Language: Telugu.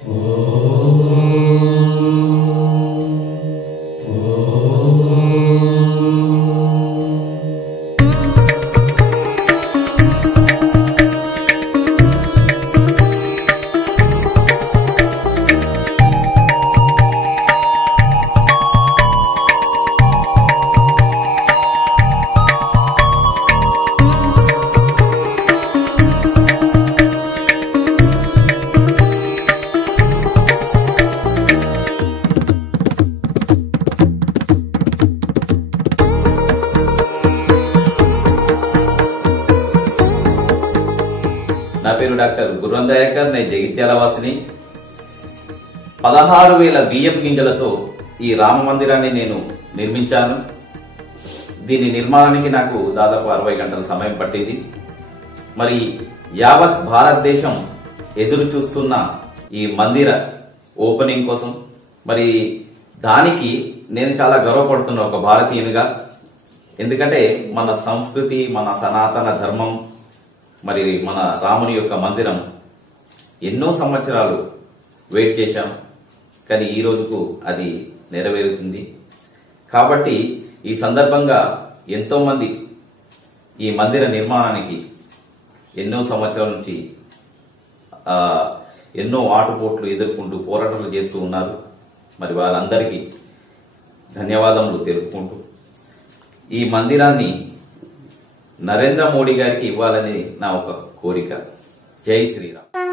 నా పేరు డాక్టర్ గుర్రం దయాకర్. నేను జగిత్యాల వాసిని. 16,000 బియ్యపు గింజలతో ఈ రామ మందిరాన్ని నేను నిర్మించాను. దీని నిర్మాణానికి నాకు దాదాపు 60 గంటల సమయం పట్టింది. మరి యావత్ భారతదేశం ఎదురు చూస్తున్న ఈ మందిర ఓపెనింగ్ కోసం, మరి దానికి నేను చాలా గర్వపడుతున్నా ఒక భారతీయునిగా. ఎందుకంటే మన సంస్కృతి, మన సనాతన ధర్మం, మరి మన రాముని యొక్క మందిరం ఎన్నో సంవత్సరాలు వెయిట్ చేశాం, కానీ ఈ రోజుకు అది నెరవేరుతుంది. కాబట్టి ఈ సందర్భంగా ఎంతో మంది ఈ మందిర నిర్మాణానికి ఎన్నో సంవత్సరాల నుంచి ఎన్నో ఆటుపోట్లు ఎదుర్కొంటూ పోరాటాలు చేస్తూ ఉన్నారు. మరి వాళ్ళందరికీ ధన్యవాదములు తెలుపుకుంటూ ఈ మందిరాన్ని నరేంద్ర మోడీ గారికి ఇవ్వాలని నా ఒక కోరిక. జై శ్రీరామ్.